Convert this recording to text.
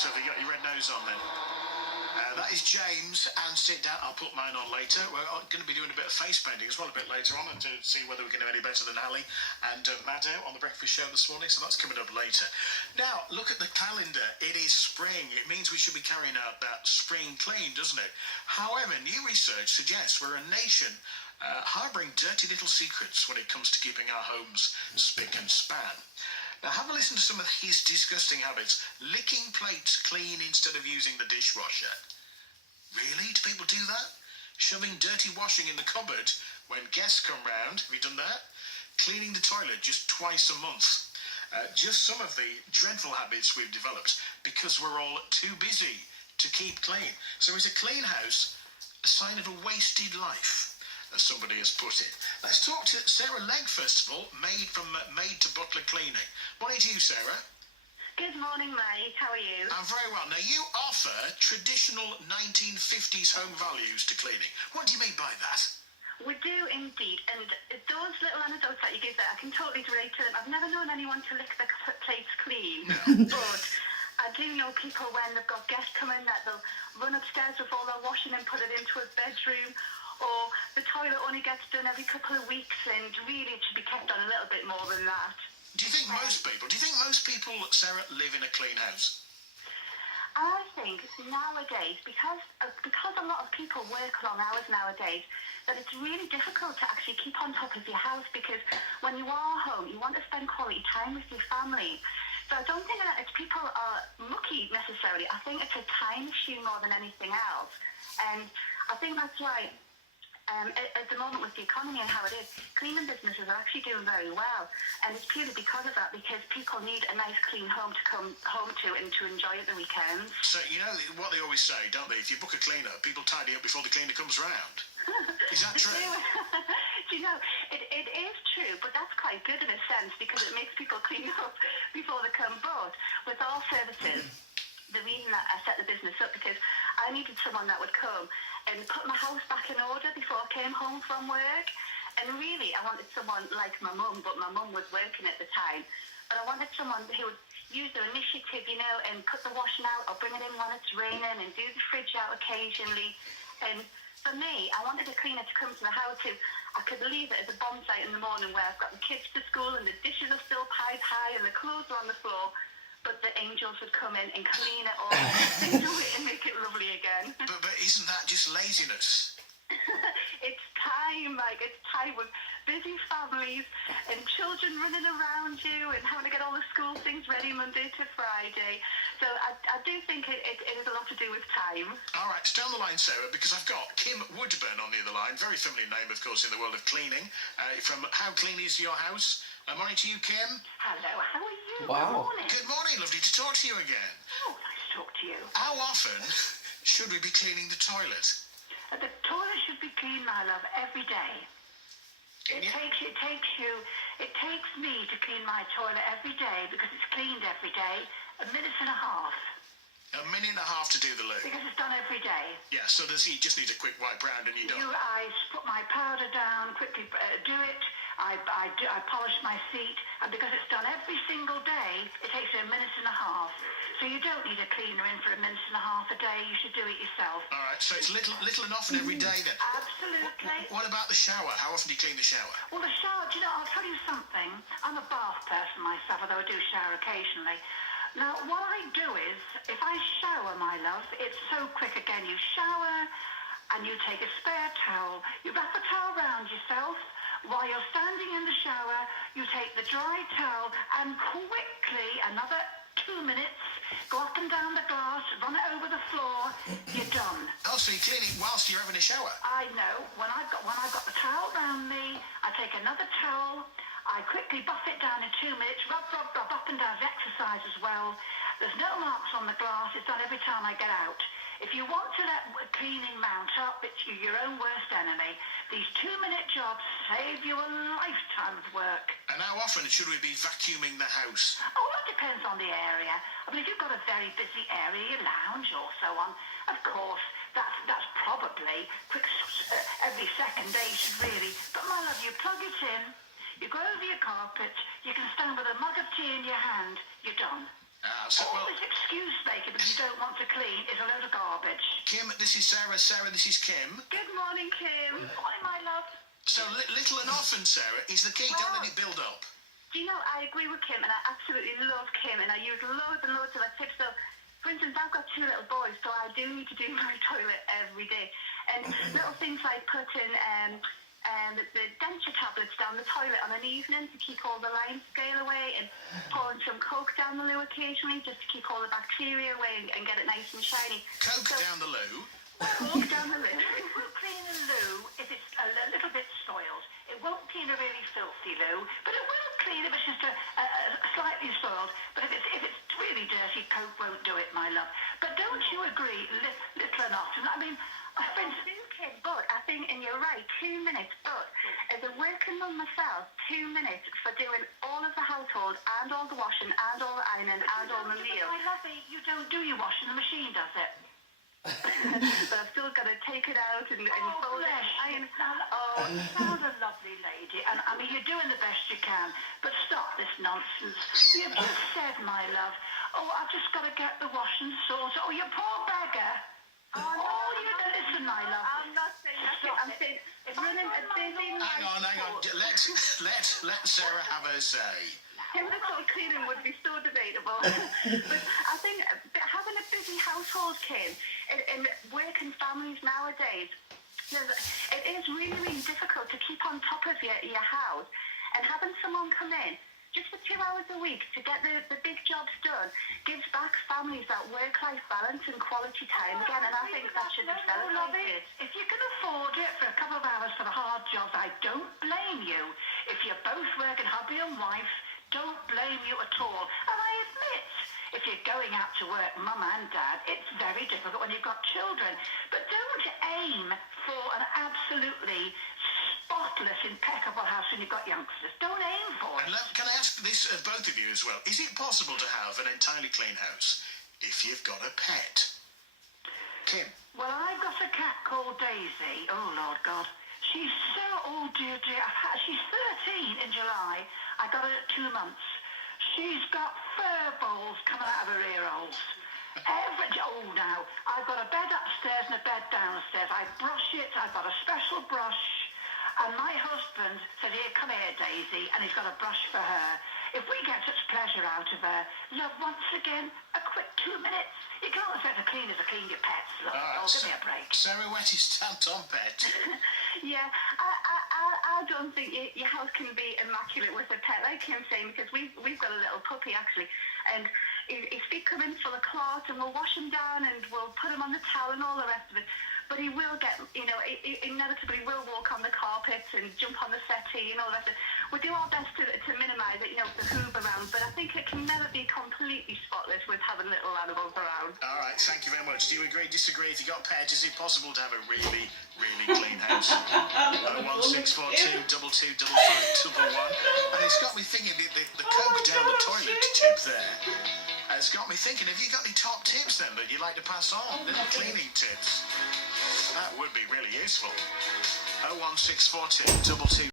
So have you got your red nose on then? That is James, and sit down. I'll put mine on later. We're going to be doing a bit of face painting as well a bit later on, and to see whether we can do any better than Ali and Maddo on the breakfast show this morning, so that's coming up later. Now, look at the calendar. It is spring. It means we should be carrying out that spring clean, doesn't it? However, new research suggests we're a nation harbouring dirty little secrets when it comes to keeping our homes spick and span. Now, have a listen to some of his disgusting habits. Licking plates clean instead of using the dishwasher. Really? Do people do that? Shoving dirty washing in the cupboard when guests come round. Have you done that? Cleaning the toilet just twice a month. Just some of the dreadful habits we've developed because we're all too busy to keep clean. So is a clean house a sign of a wasted life, as somebody has put it? Let's talk to Sarah Legge, first of all, Maid to Butler Cleaning. Morning to you, Sarah. Good morning, mate. How are you? I'm very well. Now, you offer traditional 1950s home values to cleaning. What do you mean by that? We do indeed, and those little anecdotes that you give there, I can totally relate to them. I've never known anyone to lick their plates clean, but I do know people when they've got guests coming that they'll run upstairs with all their washing and put it into a bedroom, or the toilet only gets done every couple of weeks, and really it should be kept on a little bit more than that. Do you think most people, Sarah, live in a clean house? I think nowadays, because a lot of people work long hours nowadays, that it's really difficult to actually keep on top of your house, because when you are home, you want to spend quality time with your family. So I don't think that it's people are mucky necessarily. I think it's a time issue more than anything else. And I think that's why at the moment with the economy and how it is, cleaning businesses are actually doing very well. And it's purely because of that, because people need a nice clean home to come home to and to enjoy at the weekends. So, you know what they always say, don't they? If you book a cleaner, people tidy up before the cleaner comes round. Is that true? Do you know, it is true, but that's quite good in a sense, because it makes people clean up before they come. But with all services, the reason that I set the business up, because I needed someone that would come and put my house back in order before I came home from work. And really, I wanted someone like my mum, but my mum was working at the time. But I wanted someone who would use their initiative, you know, and put the washing out or bring it in when it's raining and do the fridge out occasionally. And for me, I wanted a cleaner to come to the house who I could leave it as a bomb site in the morning, where I've got the kids to school and the dishes are still piled high and the clothes are on the floor, but the angels would come in and clean it all and do it and make it lovely again. But isn't that just laziness? It's time, like, it's time with busy families and children running around you and having to get all the school things ready Monday to Friday. So I do think it is a lot to do with time. All right, stay on the line, Sarah, because I've got Kim Woodburn on the other line. Very familiar name, of course, in the world of cleaning. From How Clean Is Your House? Morning to you, Kim. Hello, how are you? Wow. Good morning. Good morning, lovely to talk to you again. Oh, nice to talk to you. How often should we be cleaning the toilet? The toilet should be clean, my love, every day. It takes me to clean my toilet every day, because it's cleaned every day, 1.5 minutes. 1.5 minutes to do the loo. Because it's done every day. Yeah, so you just need a quick wipe round and you're done. I put my powder down, quickly do it. I polish my seat, and because it's done every single day, it takes 1.5 minutes. So you don't need a cleaner in for 1.5 minutes a day. You should do it yourself. All right, so it's little and often every day then. Absolutely. What about the shower? How often do you clean the shower? Well, the shower, do you know, I'll tell you something. I'm a bath person myself, although I do shower occasionally. Now, what I do is, if I shower, my love, it's so quick again. You shower, and you take a spare towel. You wrap a towel around yourself. While you're standing in the shower, you take the dry towel and quickly, another 2 minutes, go up and down the glass, run it over the floor, you're done. Oh, so you're cleaning whilst you're having a shower? I know. When I've got the towel around me, I take another towel, I quickly buff it down in 2 minutes, rub up and down, exercise as well. There's no marks on the glass, it's done every time I get out. If you want to let cleaning mount up, it's your own worst enemy. These 2-minute jobs save you a lifetime of work. And how often should we be vacuuming the house? Oh, that depends on the area. I mean, if you've got a very busy area, your lounge or so on, of course, that's probably quick, every second day should really. But my love, you plug it in, you go over your carpet, you can stand with a mug of tea in your hand, you're done. All this excuse making because you don't want to clean is a load of garbage. Kim, this is Sarah. Sarah, this is Kim. Good morning, Kim. Morning, my love. So little and often, Sarah, is the key. Don't let it build up. Do you know, I agree with Kim, and I absolutely love Kim, and I use loads and loads of her tips. So, for instance, I've got 2 little boys, so I do need to do my toilet every day. And little things like putting the denture tablets down the toilet on an evening to keep all the lime scale away, and pouring some Coke down the loo occasionally just to keep all the bacteria away and get it nice and shiny. Coke down the loo? Coke down the loo. It will clean a loo if it's a little bit soiled. It won't clean a really filthy loo, but it will clean if it's just a slightly soiled. But if it's really dirty, Coke won't do it, my love. But don't you agree, little and often? I mean, I do, Kim, but I think, and you're right, 2 minutes, but as a working mum myself, 2 minutes for doing all of the household and all the washing and all the ironing and all the meals. My lovey, you don't do your washing, the machine does it. But I've still got to take it out and fold it and iron. Oh, you sound a lovely lady, and I mean, you're doing the best you can, but stop this nonsense. You just said, my love, I've just got to get the washing sorted. Oh, you poor beggar. You don't listen, my love. I'm not saying that. I'm saying it's running a busy Hang on. Let Sarah have her say. Chemical cleaning would be so debatable. But I think having a busy household, Kim, in working families nowadays, it is really, really difficult to keep on top of your house, and having someone come in just for 2 hours a week to get the big jobs done gives back families that work-life balance and quality time again, and I think that should be celebrated. If you can afford it for a couple of hours for the hard jobs, I don't blame you. If you're both working, hubby and wife, don't blame you at all. And I admit, if you're going out to work, mum and dad, it's very difficult when you've got children. But don't aim for an absolutely spotless, impeccable house when you've got youngsters. Don't aim for it. And can I ask this of both of you as well? Is it possible to have an entirely clean house if you've got a pet? Kim? Well, I've got a cat called Daisy. Oh, Lord God. She's dear. She's 13 in July. I got her at 2 months. She's got fur balls coming out of her ear holes. Now, I've got a bed upstairs and a bed downstairs. I brush it. I've got a special brush. And my husband said, here, come here, Daisy, and he's got a brush for her. If we get such pleasure out of her, love, once again, a quick 2 minutes. You can't expect a cleaner to clean your pets, love. Give me a break. Sarah Wetty's stamped on pet. Yeah, I don't think your house can be immaculate with a pet, like Kim's saying, because we've got a little puppy, actually, and his feet come in full of clots, and we'll wash him down, and we'll put him on the towel and all the rest of it. But he will get, inevitably will walk on the carpets and jump on the settee and all the rest of it. We do our best to minimise it, the hoof around, but I think it can never be completely spotless with having little animals around. All right, thank you very much. Do you agree, disagree? If you've got a pet, is it possible to have a really, really clean house? 01642 2255 111. And it's got me thinking, the Coke down the toilet tip there. It's got me thinking, have you got any top tips then that you'd like to pass on? Little cleaning tips. That would be really useful. 01642 22